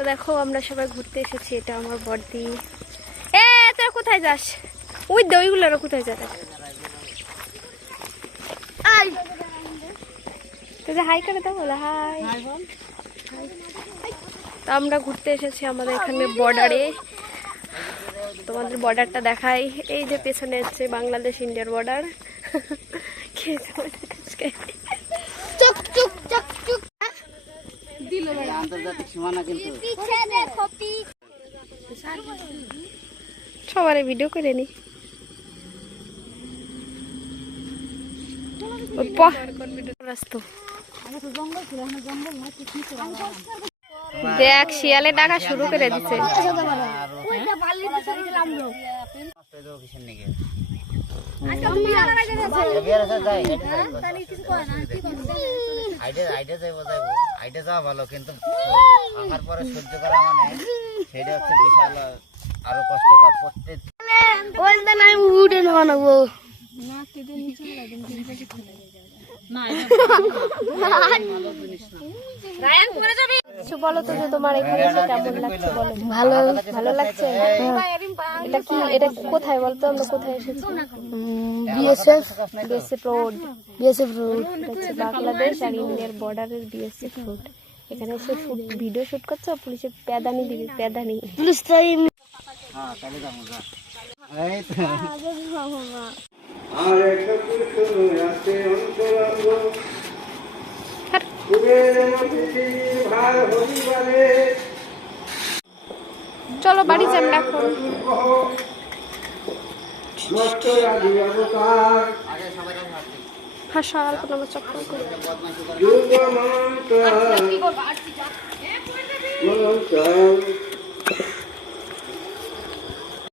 তো দেখো আমরা সবাই ঘুরতে এসেছি, এটা আমার বড়দি। এ তোরা কোথায় যাস? ওই দে ওইগুলো কোথায় যাস? তুই হাই করে দাও, বলে হাই। তো আমরা ঘুরতে এসেছি আমাদের এখানে বর্ডারে। তোমাদের বর্ডারটা দেখাই, এই যে পেছনে হচ্ছে বাংলাদেশ ইন্ডিয়ার বর্ডার। সবার ভিডিও করে নি। দেখ শিয়ালে ডাকা শুরু করে দিচ্ছে। ভালো কিন্তু আমার পরে সহ্য করা মানে সেটা হচ্ছে বিশাল আরো কষ্টকর। প্রত্যেক বানাবো বলো তো যে তোমার এখানে এসে কেমন লাগছে, বলো। ভালো ভালো লাগছে। এটা কি, এটা কোথায় বলতো? আমরা কোথায় এসেছি? BSF road. এটা হচ্ছে বাংলাদেশ আর ইন্ডিয়ার বর্ডারের বিএসএফ রোড। এখানে এসে ভিডিও শুট করছো, পুলিশে প্যাদানি দিবি, প্যাদানি। পুলিশ চলো বাড়ি যান এখন। হাসাল কোনো চক্কর করে